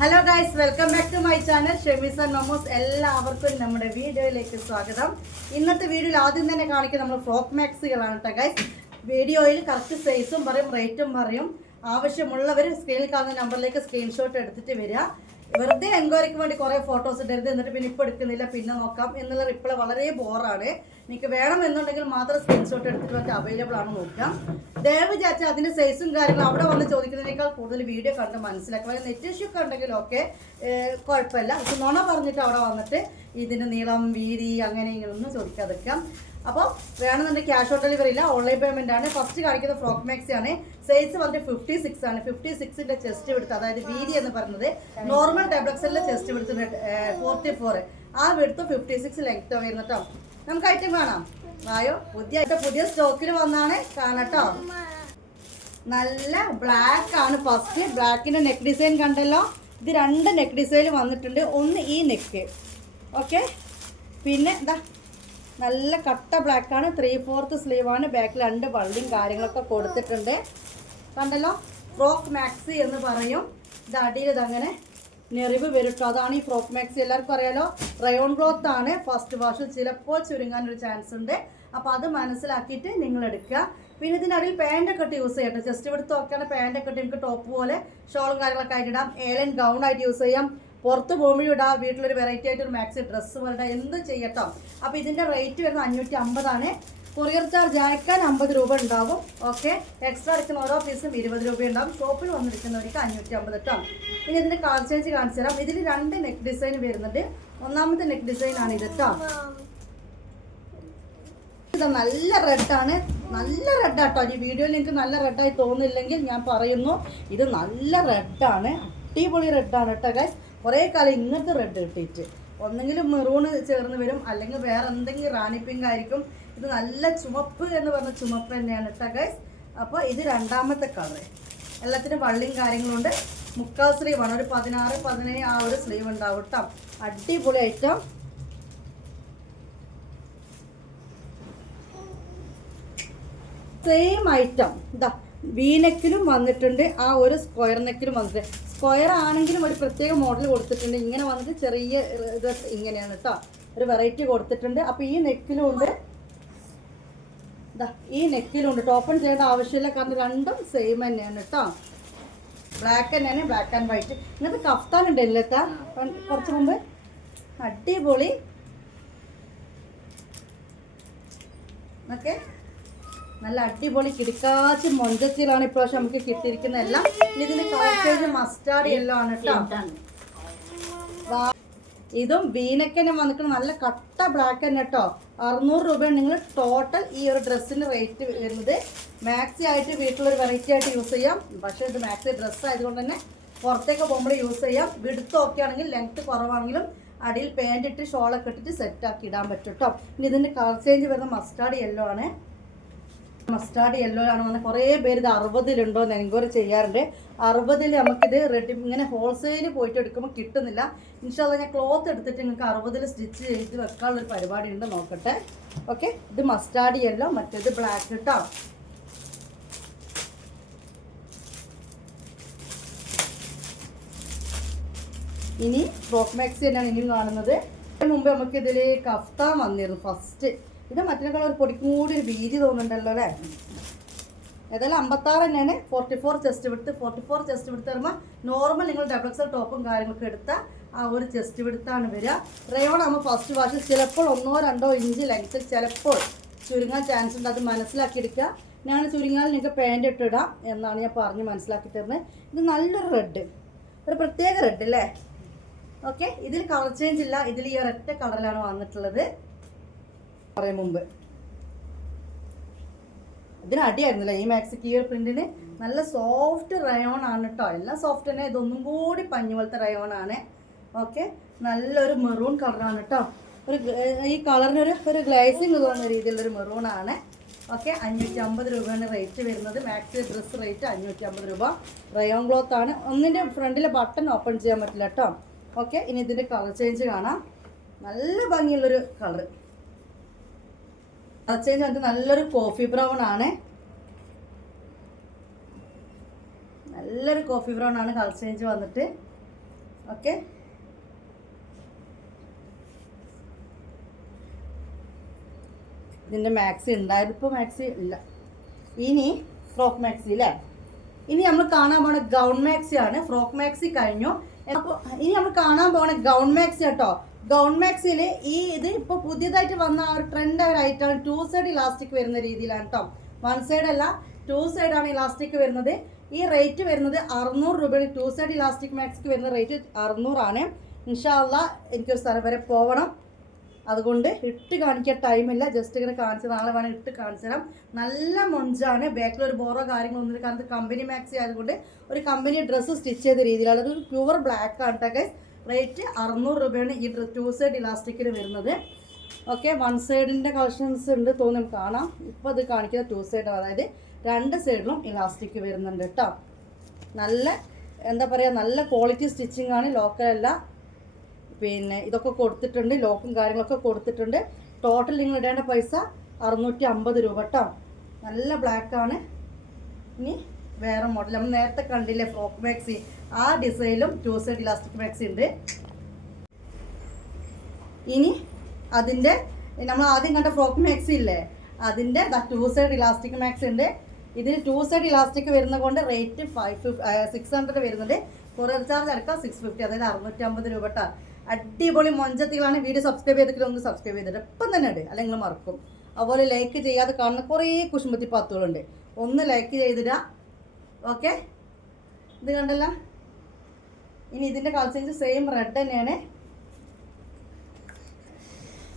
Hello guys welcome back to my channel Shemisa momos എല്ലാവർക്കും നമ്മുടെ വീഡിയോയിലേക്ക് സ്വാഗതം. ഇന്നത്തെ വീഡിയോയിൽ ആദ്യം തന്നെ കാണിക്കുന്ന നമ്മൾ ഫ്രോക്ക് മാക്സുകളാണ് കേട്ടോ ഗൈസ് വീഡിയോയിൽ കറക്റ്റ് സൈസും പറയും റേറ്റും പറയും. ആവശ്യമുള്ളവർ സ്ക്രീനിൽ കാണുന്ന നമ്പറിലേക്ക് സ്ക്രീൻഷോട്ട് എടുത്തിട്ട് വരിക. വെറുതെ എൻക്വയറിക്ക് വേണ്ടി കുറേ ഫോട്ടോസ് ഇട്ടരുത് എന്നിട്ട് പിന്നെ ഇപ്പോൾ എടുക്കുന്നില്ല പിന്നെ നോക്കാം എന്നുള്ള റിപ്ലൈ വളരെ ബോറാണ്. നിങ്ങൾക്ക് വേണം എന്നുണ്ടെങ്കിൽ മാത്രം സ്ക്രീൻഷോട്ട് എടുത്തിട്ട് മറ്റേ അവൈലബിൾ ആണ് നോക്കാം. ദയവ് ചാച്ച അതിന്റെ സൈസും കാര്യങ്ങളും അവിടെ വന്ന് ചോദിക്കുന്നതിനേക്കാൾ കൂടുതൽ വീഡിയോ കണ്ട് മനസ്സിലാക്കുക നെറ്റ് ഇഷ്യൂ ഒക്കെ ഉണ്ടെങ്കിൽ കുഴപ്പമില്ല. പക്ഷെ നുണ പറഞ്ഞിട്ട് അവിടെ വന്നിട്ട് ഇതിന്റെ നീളം വീതി അങ്ങനെ ഇങ്ങനെയൊന്നും ചോദിക്കാതിരിക്കാം. അപ്പോൾ വേണമെന്നുണ്ടെങ്കിൽ ക്യാഷ് ഓൺ ഡെലിവറി ഇല്ല ഓൺലൈൻ പേയ്മെന്റ് ആണ്. ഫസ്റ്റ് കാണിക്കുന്ന ഫ്രോക്ക് മാക്സി ആണ്. സൈസ് വന്നിട്ട് ഫിഫ്റ്റി സിക്സ് ആണ്. ഫിഫ്റ്റി സിക്സിന്റെ ചെസ്റ്റ് വിടുത്ത് അതായത് വീതി എന്ന് പറയുന്നത് നോർമൽ ഡബ്ലക്സലിലെ ചെസ്റ്റ് വിടുത്ത് ഫോർട്ടി ഫോർ ആ വിടുത്ത് ഫിഫ്റ്റി സിക്സ് ലെങ്ത് വരുന്നട്ടോ നമുക്ക് ഐറ്റം കാണാം. വായോ പുതിയ പുതിയ സ്റ്റോക്കിൽ വന്നാണ് കാണട്ടോ നല്ല ബ്ലാക്ക് ആണ് ഫസ്റ്റ് ബ്ലാക്കിന്റെ നെക്ക് ഡിസൈൻ കണ്ടല്ലോ? ഇത് രണ്ട് നെക്ക് ഡിസൈൻ വന്നിട്ടുണ്ട്. ഒന്ന് ഈ നെക്ക് ഓക്കെ പിന്നെ എന്താ? നല്ല കട്ട ബ്ലാക്ക് ആണ്. ത്രീ ഫോർത്ത് സ്ലീവ് ആണ്. ബാക്കിൽ രണ്ട് വള്ളിയും കാര്യങ്ങളൊക്കെ കൊടുത്തിട്ടുണ്ട്. കണ്ടല്ലോ? ഫ്രോക്ക് മാക്സി എന്ന് പറയും. ഇത് അടിയിൽ ഇതങ്ങനെ ഞെറിവ് വരും. അതാണ് ഈ ഫ്രോക്ക് മാക്സി എല്ലാവർക്കും അറിയാലോ? റയോൺ ക്ലോത്ത് ആണ്. ഫസ്റ്റ് വാഷ് ചിലപ്പോൾ ചുരുങ്ങാൻ ഒരു ചാൻസ് ഉണ്ട്. അപ്പോൾ അത് മനസ്സിലാക്കിയിട്ട് നിങ്ങൾ എടുക്കുക. പിന്നെ ഇതിനടിയിൽ പാന്റൊക്കെ ഇട്ട് യൂസ് ചെയ്യട്ടെ ജസ്റ്റ് ഇവിടുത്തെ ഒക്കെയാണ് പാന്റൊക്കെ ഇട്ട് നിങ്ങൾക്ക് ടോപ്പ് പോലെ ഷോളും കാര്യങ്ങളൊക്കെ ആയിട്ട് ഇടാം. ഏലൻ ഗൗൺ ആയിട്ട് യൂസ് ചെയ്യാം. പുറത്ത് പോകുമ്പോഴും ഇടാം വീട്ടിലൊരു വെറൈറ്റി ആയിട്ട് ഒരു മാക്സി ഡ്രസ്സ് ഇടാം എന്ത് ചെയ്യട്ടോ. അപ്പോൾ ഇതിന്റെ റേറ്റ് വരുന്നത് അഞ്ഞൂറ്റി അമ്പതാണ് കൊറിയർ ചാർജ് അയക്കാൻ അമ്പത് രൂപ ഉണ്ടാവും. ഓക്കെ എക്സ്ട്രാ അടിക്കുന്ന ഓരോ പീസും ഇരുപത് രൂപ ഉണ്ടാവും. ഷോപ്പിൽ വന്നിരിക്കുന്നവർക്ക് അഞ്ഞൂറ്റി അമ്പത് കേട്ടോ ഇനി ഇതിന്റെ കളർ ചേഞ്ച് കാണിച്ചു തരാം. ഇതിൽ രണ്ട് നെക്ക് ഡിസൈൻ വരുന്നുണ്ട്. ഒന്നാമത്തെ നെക്ക് ഡിസൈൻ ആണ് ഇത് കേട്ടോ ഇത് നല്ല റെഡാണ് നല്ല റെഡാട്ടോ ഈ വീഡിയോയിൽ എനിക്ക് നല്ല റെഡായി തോന്നില്ലെങ്കിൽ ഞാൻ പറയുന്നു. ഇത് നല്ല റെഡാണ് അടിപൊളി റെഡാണ് കേട്ടോ ഗൈസ് കുറേ കാലം ഇങ്ങനത്തെ റെഡ് കിട്ടിയിട്ട്. ഒന്നെങ്കിലും മെറൂണ് ചേർന്ന് വരും അല്ലെങ്കിൽ വേറെ എന്തെങ്കിലും റാണി പിങ്ക് ആയിരിക്കും. ഇത് നല്ല ചുമപ്പ് എന്ന് പറഞ്ഞ ചുമപ്പ് തന്നെയാണ് കേട്ടോ ഗൈസ് അപ്പോൾ ഇത് രണ്ടാമത്തെ കളർ എല്ലാത്തിനും വള്ളിയും കാര്യങ്ങളുണ്ട്. മുക്കാൽ സ്ലീവാണ് ഒരു പതിനാറ് പതിനേഴ് ആ ഒരു സ്ലീവ് ഉണ്ടാവും കേട്ടോ അടിപൊളി ഐറ്റം സെയിം ഐറ്റം ഇതാ വീനെക്കിലും വന്നിട്ടുണ്ട് ആ ഒരു സ്ക്വയർ നെക്കിലും വന്നിട്ടുണ്ട്. സ്ക്വയർ ആണെങ്കിലും ഒരു പ്രത്യേക മോഡൽ കൊടുത്തിട്ടുണ്ട്. ഇങ്ങനെ വന്നിട്ട് ചെറിയ ഇത് ഇങ്ങനെയാണ് കേട്ടോ ഒരു വെറൈറ്റി കൊടുത്തിട്ടുണ്ട്. അപ്പോൾ ഈ നെക്കിലും ഉണ്ട്. ഈ നെക്കിലും ഉണ്ട്. ടോപ്പൺ ചെയ്യേണ്ട ആവശ്യമില്ല. കാരണം രണ്ടും സെയിം തന്നെയാണ് കേട്ടോ ബ്ലാക്ക് തന്നെയാണ്. ബ്ലാക്ക് ആൻഡ് വൈറ്റ് ഇങ്ങനത്തെ കഫ്താൻ ഉണ്ട് ഇല്ലത്താ കുറച്ച് മുമ്പ് അടിപൊളി. ഓക്കെ. നല്ല അടിപൊളി കിടക്കാച്ച് മൊഞ്ചത്തിലാണ് ഇപ്രാവശ്യം നമുക്ക് കിട്ടിയിരിക്കുന്ന എല്ലാം. ഇതിന് ചേഞ്ച് മസ്റ്റാർഡ് യെല്ലോ ആണ് കേട്ടോ ഇതും വീനക്കന്നെ വന്നിട്ട് നല്ല കട്ട ബ്ലാക്ക് തന്നെ കേട്ടോ അറുന്നൂറ് രൂപയാണ് നിങ്ങൾ ടോട്ടൽ ഈ ഒരു ഡ്രസ്സിന് റേറ്റ് വരുന്നത്. മാക്സി ആയിട്ട് വീട്ടിലൊരു വെറൈറ്റി ആയിട്ട് യൂസ് ചെയ്യാം. പക്ഷേ ഇത് മാക്സി ഡ്രസ്സ് ആയതുകൊണ്ട് തന്നെ പുറത്തേക്ക് പോകുമ്പോൾ യൂസ് ചെയ്യാം. വിടുത്ത് ഒക്കെ ആണെങ്കിൽ ലെങ്ത് കുറവാണെങ്കിലും അടിയിൽ പാന്റ് ഇട്ട് ഷോളൊക്കെ ഇട്ടിട്ട് സെറ്റാക്കി ഇടാൻ പറ്റും കേട്ടോ ഇനി ഇതിന്റെ കളർ ചേഞ്ച് വരുന്ന മസ്റ്റാർഡ് യെല്ലോ ആണ്. മസ്റ്റാർഡ് യെല്ലോ ആണ്. വന്ന കുറേ പേര് ഇത് അറുപതിലുണ്ടോ എന്ന് എൻക്വയറി ചെയ്യാറുണ്ട്. അറുപതിൽ നമുക്കിത് റെഡി ഇങ്ങനെ ഹോൾസെയിൽ പോയിട്ട് എടുക്കുമ്പോൾ കിട്ടുന്നില്ല. ഇൻഷാല്ല ഞാൻ ക്ലോത്ത് എടുത്തിട്ട് നിങ്ങൾക്ക് അറുപതിൽ സ്റ്റിച്ച് ചെയ്ത് വെക്കാനുള്ളൊരു പരിപാടി ഉണ്ട് നോക്കട്ടെ. ഓക്കെ ഇത് മസ്റ്റാർഡ് യെല്ലോ മറ്റേത് ബ്ലാക്ക് കേട്ടോ ഇനി ഫ്രോക്ക് മാക്സി തന്നെയാണ് ഇനിയും കാണുന്നത്. മുമ്പ് നമുക്ക് ഇതിൽ കഫ്താൻ വന്നിരുന്നു ഫസ്റ്റ് ഇത് മറ്റേക്കാൾ ഒരു പൊടിക്കും കൂടി ഒരു വീതി തോന്നുന്നുണ്ടല്ലോ അല്ലേ? ഏതായാലും അമ്പത്താറ് തന്നെയാണ്. Forty four chest width forty four chest width വരുമ്പോൾ നോർമൽ നിങ്ങൾ ഡബിൾ എക്സൽ ടോപ്പും കാര്യങ്ങളൊക്കെ എടുത്ത ആ ഒരു ചെസ്റ്റ് വിടുത്താണ് വരിക. റയോൺ ആകുമ്പോൾ ഫസ്റ്റ് വാഷ് ചിലപ്പോൾ ഒന്നോ രണ്ടോ ഇഞ്ച് ലെങ്ത്തിൽ ചിലപ്പോൾ ചുരുങ്ങാൻ ചാൻസ് ഉണ്ട്. അത് മനസ്സിലാക്കി എടുക്കുക ഞാൻ ചുരുങ്ങാൻ നിങ്ങൾക്ക് പാന്റ് ഇട്ടിടാം എന്നാണ് ഞാൻ പറഞ്ഞ് മനസ്സിലാക്കി തരുന്നത്. ഇത് നല്ലൊരു റെഡ് ഒരു പ്രത്യേക റെഡ് അല്ലേ? ഓക്കെ ഇതിൽ കളർ ചേഞ്ച് ഇല്ല. ഇതിൽ ഈ ഒരൊറ്റ കളറിലാണ് വന്നിട്ടുള്ളത്. പറയും മുമ്പ്. ഇതിന് ഈ മാക്സിക്ക് ഈ പ്രിന്റിന് നല്ല സോഫ്റ്റ് റയോൺ ആണ് കേട്ടോ എല്ലാം സോഫ്റ്റ് തന്നെ. ഇതൊന്നും കൂടി പഞ്ഞു പോലത്തെ റയോൺ ആണ്. ഓക്കെ നല്ലൊരു മെറൂൺ കളറാണ് കേട്ടോ ഒരു ഈ കളറിനൊരു ഒരു ഒരു ഗ്ലേസിങ് തോന്നുന്ന രീതിയിലൊരു മെറൂൺ ആണ്. ഓക്കെ അഞ്ഞൂറ്റി അമ്പത് രൂപയാണ് റേറ്റ് വരുന്നത്. മാക്സി ഡ്രസ്സ് റേറ്റ് അഞ്ഞൂറ്റി അമ്പത് രൂപ. റയോൺ ക്ലോത്ത് ആണ്. ഒന്നിന്റെ ഫ്രണ്ടിലെ ബട്ടൺ ഓപ്പൺ ചെയ്യാൻ പറ്റില്ല കേട്ടോ ഓക്കെ ഇനി ഇതിന്റെ കളർ ചേഞ്ച് കാണാം. നല്ല ഭംഗിയുള്ളൊരു കളർ ചേഞ്ച് വന്നിട്ട് നല്ലൊരു കോഫി ബ്രൗൺ ആണ്. നല്ലൊരു കോഫി ബ്രൗൺ ആണ് കളർ ചേഞ്ച് വന്നിട്ട്. ഓക്കെ ഇതിന്റെ മാക്സി ഉണ്ടായിരുന്നു ഇപ്പോൾ മാക്സി ഇല്ല. ഇനി ഫ്രോക്ക് മാക്സി അല്ലേ ഇനി നമ്മൾ കാണാൻ പോണ ഗൗൺ മാക്സി ആണ്. ഫ്രോക്ക് മാക്സി കഴിഞ്ഞു. അപ്പോൾ ഇനി നമ്മൾ കാണാൻ പോണ ഗൗൺ മാക്സി കേട്ടോ ഗൗൺ മാക്സിൽ ഈ ഇത് ഇപ്പോൾ പുതിയതായിട്ട് വന്ന ആ ഒരു ട്രെൻഡ് ഐറ്റമാണ് ടു സൈഡ് ഇലാസ്റ്റിക് വരുന്ന രീതിയിലാണ് കേട്ടോ വൺ സൈഡ് അല്ല ടു ആണ് ഇലാസ്റ്റിക് വരുന്നത്. ഈ റേറ്റ് വരുന്നത് അറുന്നൂറ് രൂപയാണ് ടു സൈഡ് ഇലാസ്റ്റിക് മാക്സിക്ക് വരുന്ന റേറ്റ് അറുന്നൂറാണ്. ഇൻഷാല്ല എനിക്കൊരു സ്ഥലം വരെ പോകണം അതുകൊണ്ട് ഇട്ട് കാണിക്കാൻ ടൈമില്ല ജസ്റ്റ് ഇങ്ങനെ കാണിച്ച് നാളെ വേണം ഇട്ട് കാണിച്ചു തരാം. നല്ല മൊഞ്ചാണ്. ബാക്കിൽ ഒരു ബോറോ കാര്യങ്ങളൊന്നും കാരണം കമ്പനി മാക്സി ആയതുകൊണ്ട് ഒരു കമ്പനി ഡ്രസ്സ് സ്റ്റിച്ച് ചെയ്ത രീതിയിലാണ്. അതൊരു പ്യുവർ ബ്ലാക്ക് ആണ് കേട്ടോ റേറ്റ് അറുന്നൂറ് രൂപയാണ് ഈ ടു സൈഡ് ഇലാസ്റ്റിക്കിന് വരുന്നത്. ഓക്കെ വൺ സൈഡിന്റെ കളക്ഷൻസ് ഉണ്ട് തോന്നും കാണാം. ഇപ്പോൾ അത് കാണിക്കുന്ന ടു സൈഡ് അതായത് രണ്ട് സൈഡിലും ഇലാസ്റ്റിക് വരുന്നുണ്ട് കേട്ടോ നല്ല എന്താ പറയുക നല്ല ക്വാളിറ്റി സ്റ്റിച്ചിങ് ആണ്. ലോക്കലല്ല പിന്നെ ഇതൊക്കെ കൊടുത്തിട്ടുണ്ട്. ലോക്കും കാര്യങ്ങളൊക്കെ കൊടുത്തിട്ടുണ്ട്. ടോട്ടൽ നിങ്ങൾ ഇടേണ്ട പൈസ അറുന്നൂറ്റി അമ്പത് രൂപ കേട്ടോ നല്ല ബ്ലാക്കാണ് ഇനി വേറെ മോഡൽ നമ്മൾ നേരത്തെ കണ്ടില്ലേ ഫ്രോക്ക് മാക്സി ആ ഡിസൈനിലും ടു സൈഡ് ഇലാസ്റ്റിക് മാക്സി ഉണ്ട്. ഇനി അതിന്റെ നമ്മൾ ആദ്യം കണ്ട ഫ്രോക്ക് മാക്സി ഇല്ലേ? അതിന്റെ ടു സൈഡ് ഇലാസ്റ്റിക് മാക്സി ഉണ്ട്. ഇതിന് ടു സൈഡ് ഇലാസ്റ്റിക് വരുന്ന കൊണ്ട് റേറ്റ് ഫൈവ് ഫിഫ് സിക്സ് ഹൺഡ്രഡ് വരുന്നുണ്ട്. കൊറിയർ ചാർജ് അടക്കം സിക്സ് ഫിഫ്റ്റി അതായത് അറുന്നൂറ്റി അമ്പത് രൂപ കേട്ടോ അടിപൊളി മൊഞ്ചത്തികളാണ് വീഡിയോ സബ്സ്ക്രൈബ് ചെയ്തിട്ട് ഒന്ന് സബ്സ്ക്രൈബ് ചെയ്തിട്ട് ഇപ്പം തന്നെ ഉണ്ട് അല്ലെങ്കിൽ മറക്കും. അതുപോലെ ലൈക്ക് ചെയ്യാതെ കാണുന്ന കുറേ കുശുമ്പത്തി പാത്തുകളുണ്ട് ഒന്ന് ലൈക്ക് ചെയ്തിടുക ഓക്കെ ഇത് കണ്ടല്ല? ഇനി ഇതിന്റെ കളർ ചേഞ്ച് സെയിം റെഡ് തന്നെയാണ്.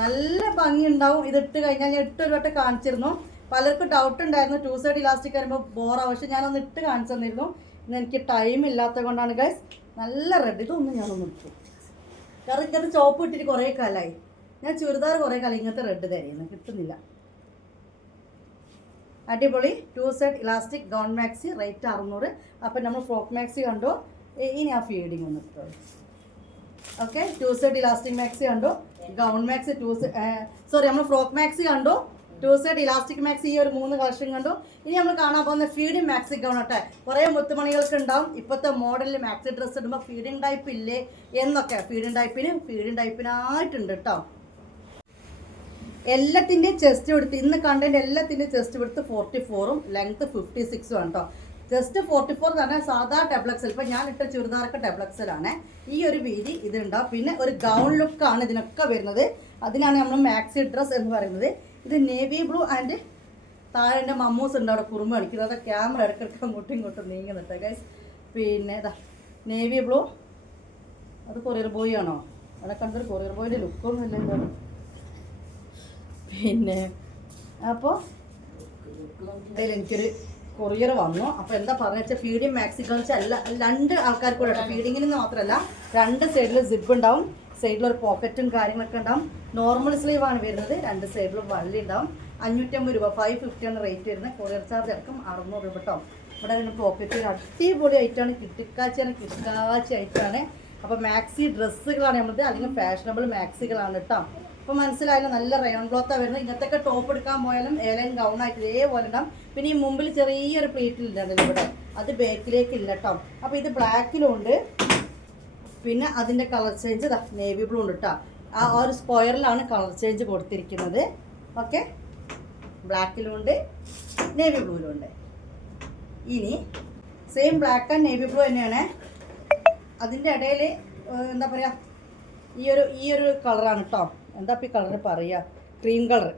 നല്ല ഭംഗി ഉണ്ടാവും ഇത് ഇട്ട് കഴിഞ്ഞാൽ ഞാൻ ഇട്ട് ഒരു വട്ടം കാണിച്ചിരുന്നു. പലർക്കും ഡൗട്ട് ഉണ്ടായിരുന്നു. ടു സൈഡ് ഇലാസ്റ്റിക് വരുമ്പോൾ ബോറാവും പക്ഷെ ഞാനൊന്ന് ഇട്ട് കാണിച്ചു തന്നിരുന്നു. ഇന്ന് എനിക്ക് ടൈം ഇല്ലാത്ത കൊണ്ടാണ് ഗൈസ് നല്ല റെഡ് ഇതൊന്നും ഞാനൊന്ന് ഇട്ടു. കാരണം ഇങ്ങനത്തെ ചോപ്പ് ഇട്ടിട്ട് കുറേ കാലമായി ഞാൻ ചുരിദാർ കുറേ കാലം ഇങ്ങനത്തെ റെഡ് തരുന്നു. കിട്ടുന്നില്ല. അടിപൊളി. Two side elastic gown maxi rate അറുന്നൂറ്. അപ്പം നമ്മൾ ഫ്രോക്ക് മാക്സി കണ്ടു. ഇനി ആ ഫീഡിങ് ഒന്ന് ഇട്ടോ okay two side elastic maxi കണ്ടു. ഗൗൺ മാക്സ് ടു സോറി നമ്മൾ ഫ്രോക്ക് മാക്സി കണ്ടോ. ടു സൈഡ് ഇലാസ്റ്റിക് മാക്സി ഈ ഒരു മൂന്ന് കളക്ഷൻ കണ്ടോ. ഇനി നമ്മൾ കാണാൻ പോകുന്ന ഫീഡിങ് മാക്സി ഗൗൺ ആട്ടെ. കുറേ മുത്തുമണികൾക്ക് ഉണ്ടാവും. ഇപ്പോഴത്തെ മോഡലിൽ മാക്സി ഡ്രസ്സ് ഇടുമ്പോൾ ഫീഡിങ് ടൈപ്പ് ഇല്ലേ എന്നൊക്കെ. ഫീഡിങ് ടൈപ്പിന് ഫീഡിങ് ടൈപ്പിനായിട്ടുണ്ട് കേട്ടോ എല്ലാത്തിന്റെയും ചെസ്റ്റ് എടുത്ത് ഇന്ന് കണ്ടതിന്റെ എല്ലാത്തിന്റെയും ചെസ്റ്റ് എടുത്ത് ഫോർട്ടി ഫോറും ലെങ്ത് ഫിഫ്റ്റി സിക്സും ആണ് കേട്ടോ ജസ്റ്റ് ഫോർട്ടി ഫോർ പറഞ്ഞാൽ സാധാ ടെബ്ലക്സൽ ഇപ്പം ഞാൻ ഇട്ട ചുരിദാറൊക്കെ ടെബ്ലക്സലാണ് ഈ ഒരു വീതി ഇതുണ്ടാവും പിന്നെ ഒരു ഗൗൺ ലുക്കാണ് ഇതിനൊക്കെ വരുന്നത്. അതിനാണ് നമ്മൾ മാക്സി ഡ്രസ് എന്ന് പറയുന്നത്. ഇത് നേവി ബ്ലൂ ആൻഡ് താഴെ എന്റെ മമ്മൂസ് ഉണ്ട് അവിടെ കുറുമ്പ് കളിക്കുന്നത്. അതൊക്കെ ക്യാമറ ഇടയ്ക്കിടയ്ക്ക് അങ്ങോട്ടും ഇങ്ങോട്ടും നീങ്ങുന്നുണ്ട് ഗൈസ് പിന്നെ ഇതാ നേവി ബ്ലൂ അത് കൊറിയർ ബോയ് ആണോ? അവിടെ കണ്ടൊരു കൊറിയർ ബോയിന്റെ ലുക്കൊന്നും ഇല്ലല്ലോ പിന്നെ അപ്പോൾ എനിക്കൊരു കൊറിയർ വന്നു. അപ്പോൾ എന്താ പറഞ്ഞ ഫീഡിങ് മാക്സിക്കം വെച്ചാൽ അല്ല രണ്ട് ആൾക്കാർക്ക് കൂടെ ഫീഡിങ്ങിന് മാത്രമല്ല രണ്ട് സൈഡിൽ സിബ് ഉണ്ടാവും സൈഡിൽ ഒരു പോക്കറ്റും കാര്യങ്ങളൊക്കെ ഉണ്ടാവും. നോർമൽ സ്ലീവ് ആണ് വരുന്നത് രണ്ട് സൈഡിലും വള്ളി ഉണ്ടാവും. അഞ്ഞൂറ്റമ്പത് രൂപ ഫൈവ് ഫിഫ്റ്റി ആണ് റേറ്റ് വരുന്നത്. കൊറിയർ ചാർജ് അടക്കം അറുന്നൂറ് രൂപ കേട്ടോ. ഇവിടെ രണ്ട് പോക്കറ്റ് അടിപൊളി ആയിട്ടാണ് കിട്ടിക്കാച്ചാണ് കിട്ടിക്കാച്ചായിട്ടാണ് അപ്പോൾ മാക്സി ഡ്രസ്സുകളാണ് നമ്മളത്. അല്ലെങ്കിൽ ഫാഷനബിൾ മാക്സികളാണ് കേട്ടോ. അപ്പോൾ മനസ്സിലായാലും നല്ല റയോൺ ക്ലോത്താണ് വരുന്നത്. ഇങ്ങനത്തെ ടോപ്പ് എടുക്കാൻ പോയാലും ഏലൈൻ ഗൗൺ ആയിട്ട് ഇതേപോലെ ഉണ്ടാവും പിന്നെ ഈ മുമ്പിൽ ചെറിയൊരു പ്ലേറ്റിൽ ഉണ്ടായിരുന്നു ഇവിടെ അത് ബാക്കിലേക്ക് ഇല്ല കേട്ടോ അപ്പോൾ ഇത് ബ്ലാക്കിലും ഉണ്ട്. പിന്നെ അതിന്റെ കളർ ചേഞ്ച് നേവി ബ്ലൂ ഉണ്ട് കേട്ടോ ആ ഒരു സ്ക്വയറിലാണ് കളർ ചേഞ്ച് കൊടുത്തിരിക്കുന്നത്. ഓക്കെ ബ്ലാക്കിലും ഉണ്ട്. നേവി ബ്ലൂവിലും ഉണ്ട്. ഇനി same black and navy blue തന്നെയാണ്. അതിന്റെ ഇടയിൽ എന്താ പറയുക ഈ ഒരു ഈ ഒരു കളറാണ് കേട്ടോ എന്താ ഇപ്പം ഈ പറയുക ക്രീം കളർ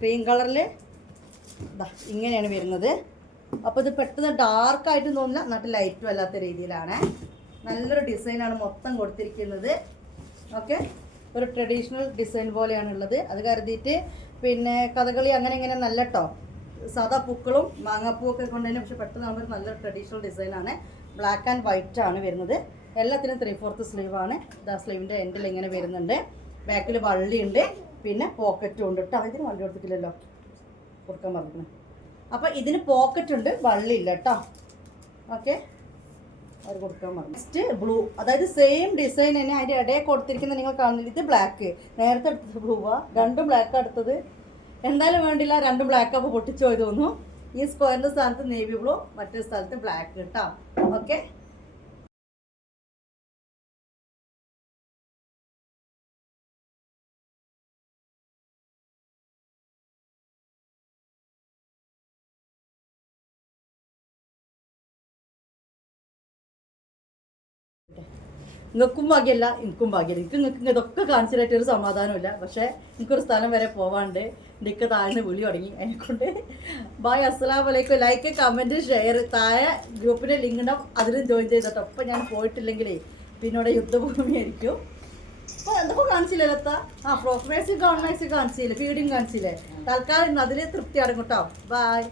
ക്രീം കളറിൽ ഇങ്ങനെയാണ് വരുന്നത്. അപ്പോൾ ഇത് പെട്ടെന്ന് ഡാർക്കായിട്ട് തോന്നില്ല എന്നിട്ട് ലൈറ്റും അല്ലാത്ത രീതിയിലാണ്. നല്ലൊരു ഡിസൈനാണ് മൊത്തം കൊടുത്തിരിക്കുന്നത്. ഓക്കെ? ഒരു ട്രഡീഷണൽ ഡിസൈൻ പോലെയാണ് ഉള്ളത് അത് കരുതിയിട്ട് പിന്നെ കഥകളി അങ്ങനെ ഇങ്ങനെ നല്ല കേട്ടോ സാധാ പൂക്കളും മാങ്ങാപ്പൂവൊക്കെ കൊണ്ടുതന്നെ പക്ഷെ പെട്ടെന്ന് ഒരു നല്ലൊരു ട്രഡീഷണൽ ഡിസൈനാണ് ബ്ലാക്ക് ആൻഡ് വൈറ്റ് ആണ് വരുന്നത്. എല്ലാത്തിനും ത്രീ ഫോർത്ത് സ്ലീവാണ് ഇതാ സ്ലീവിന്റെ എൻഡിൽ ഇങ്ങനെ വരുന്നുണ്ട്. ബാക്കിൽ വള്ളിയുണ്ട് പിന്നെ പോക്കറ്റും ഉണ്ട്. കേട്ടോ ഇതിന് വള്ളി കൊടുത്തിട്ടില്ലല്ലോ. കൊടുക്കാൻ പറഞ്ഞു അപ്പോൾ ഇതിന് പോക്കറ്റ് ഉണ്ട് വള്ളി ഇല്ല കേട്ടോ ഓക്കെ അവർ കൊടുക്കാൻ പറഞ്ഞു. നെക്സ്റ്റ് ബ്ലൂ അതായത് സെയിം ഡിസൈൻ തന്നെ അതിന്റെ ഇടയിൽ കൊടുത്തിരിക്കുന്ന നിങ്ങൾ കാണുന്നില്ല ഇത് ബ്ലാക്ക് നേരത്തെ എടുത്തത് ബ്ലൂവാ രണ്ടും ബ്ലാക്ക് എടുത്തത്. എന്തായാലും വേണ്ടില്ല രണ്ടും ബ്ലാക്ക് അപ്പോൾ പൊട്ടിച്ചു പോയി തോന്നുന്നു. ഈ സ്ക്വയറിന്റെ സ്ഥാനത്ത് നേവി ബ്ലൂ മറ്റൊരു സ്ഥലത്ത് ബ്ലാക്ക് കേട്ടോ ഓക്കെ നിങ്ങൾക്കും ഭാഗ്യമല്ല എനിക്കും ഭാഗ്യമല്ല എനിക്ക് നിങ്ങൾക്ക് ഇതൊക്കെ കാണിച്ചിട്ട് ഒരു സമാധാനമില്ല പക്ഷേ എനിക്കൊരു സ്ഥലം വരെ പോവാണ്ട് എനിക്ക് താഴ്ന്ന് വിളി തുടങ്ങി. അതിനെക്കൊണ്ട് ബായ് അസ്സലാം വലൈക്കും ലൈക്ക് കമന്റ് ഷെയർ താഴെ ഗ്രൂപ്പിന്റെ ലിങ്ക് ഉണ്ടാവും. അതിലും ജോയിൻ ചെയ്തിട്ട് അപ്പം ഞാൻ പോയിട്ടില്ലെങ്കിലേ പിന്നോടെ യുദ്ധഭൂമിയായിരിക്കും അപ്പോൾ എന്തൊക്കെ കാണിച്ചില്ല ലത്ത ആ മേഴ്സി കാണിച്ചില്ല? കാണിച്ചില്ലേ ഫീഡിങ് കാണിച്ചില്ലേ? തൽക്കാലം ഇന്ന് അതിൽ തൃപ്തി അടങ്ങും കേട്ടോ. ബായ്